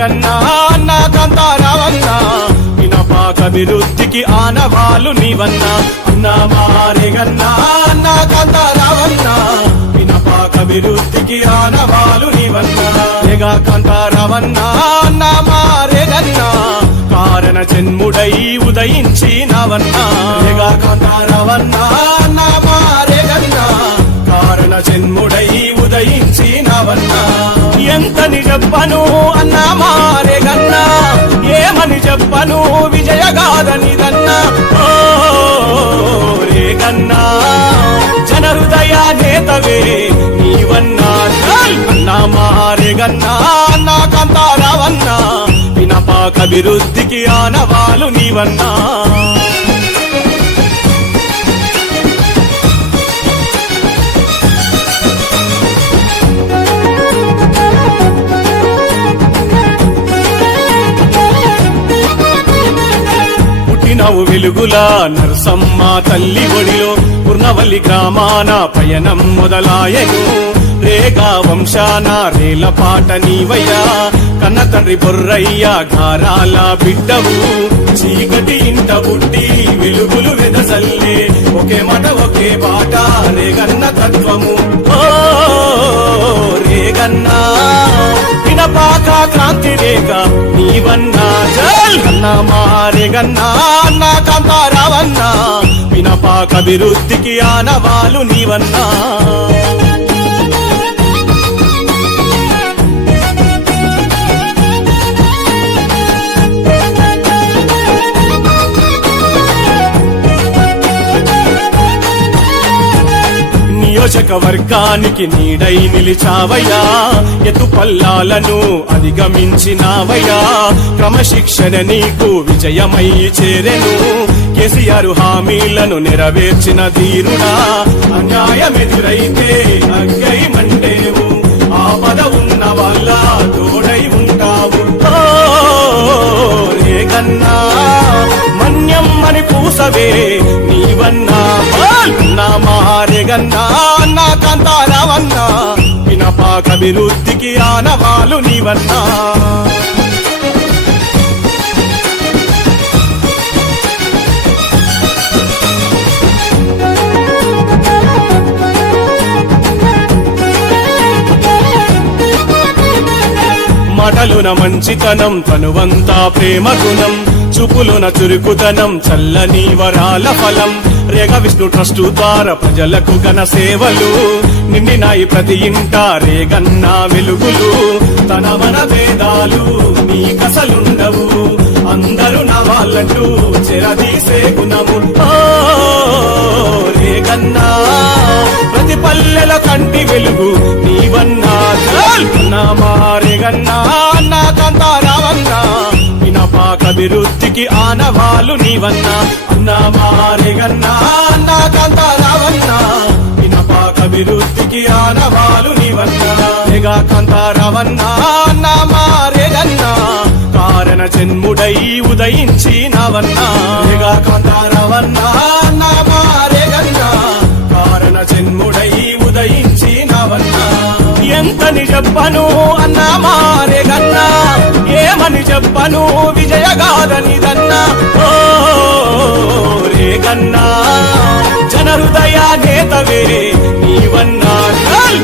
మారేగన్నా అన్నా కాంతారావన్నా పినపాకభివృద్ధికి ఆనవాలు నీవన్నా అన్నా మారేగన్నా అన్నా కాంతారావన్నా పినపాకభివృద్ధికి ఆనవాలు నీవన్నా రేగా కాంతారావన్నా అన్నా మారేగన్నా కారణ జన్ముడై ఉదయించినవన్నా రేగా కాంతారావన్నా అన్నా మారేగన్నా కారణ జన్ముడై ఉదయించినవన్నా ఎంతని చెప్పను అన్నా మారేగన్నా ఏమని చెప్పను విజయగాథనిదన్నా ఓ రేగన్నా జన హృదయ నేతవే నీవన్నా అన్నా మారేగన్నా అన్నా కాంతారావన్నా పినపాకభివృద్ధికి ఆనవాలు నీవన్నా నవ్వు వెలుగులా నరసమ్మ తల్లి ఒడిలో పూర్ణవల్లి గ్రామాన పయనం మొదలాయను రేగా వంశాన రేల పాట నీవయ్యా కన్న తండ్రి బొర్రయ్య గారాల బిడ్డవు చీకటి ఇంట పుట్టి వెలుగులు వెదసల్లే ఒకే మాట ఒకే బాట రేగన్న తత్వము ఓ రేగన్నా పినపాక క్రాంతి రేఖ నీవన్నా జల్ అన్నా మారేగన్నా అన్నా కాంతారావన్నా పినపాకభివృద్ధికి ఆనవాలు నీవన్నా నియోజకవర్గానికి నీడై నిలిచావయ్యా ఎత్తు పల్లాలను అధిగమించినావయ్యా క్రమశిక్షణ నీకు విజయమై చేరెను కేసీఆర్ హామీలను నెరవేర్చిన ధీరుడా అన్యాయమెదురైతే అగ్గై మండేవు ఆపద ఉన్న వాళ్ళ తోడై ఉంటావు రేగన్నా మన్యం అని పూసవే నీవన్నా అన్నా మారేగన్నా అన్నా కాంతారావన్నా పినపాకభివృద్ధికి ఆనవాలు నీవన్నా మాటలున మంచితనం తనువంతా ప్రేమ గుణం చూపులున చురుకుదనం చల్లని వరాల ఫలం రేగ విష్ణు ట్రస్టు ద్వారా ప్రజలకు ఘన సేవలు నిండినాయి ప్రతి ఇంట రేగన్నా వెలుగులు తన మన భేదాలు నీ కసలుండవు అందరూ నా వాళ్ళంటూ చెరదీసే గుణము రేగన్నా ప్రతి పల్లెల కంటి వెలుగు నీవన్నా అన్నా మారేగన్నా అన్నా కాంతారావన్నా పినపాకభివృద్ధికి ఆనవాలు నీవన్నా అన్నా మారేగన్నా అన్నా కాంతారావన్నా పినపాకభివృద్ధికి ఆనవాలు నీవన్నా రేగా కాంతారావన్నా అన్నా మారేగన్నా కారణ జన్ముడై ఉదయించినవన్నా రేగా కాంతారావన్నా అన్నా మారేగన్నా కారణ జన్ముడై ఉదయించినవన్నా ఎంతని చెప్పను అన్నా మారేగన్నా ఏమని చెప్పను విజయగాథనిదన్నా ఓ రేగన్నా జన హృదయ నేతవే నీవన్నా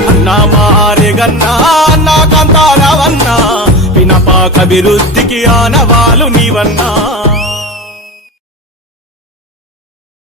అన్నా మారేగన్నా అన్నా కాంతారావన్నా పినపాకభివృద్ధికి ఆనవాలు నీవన్నా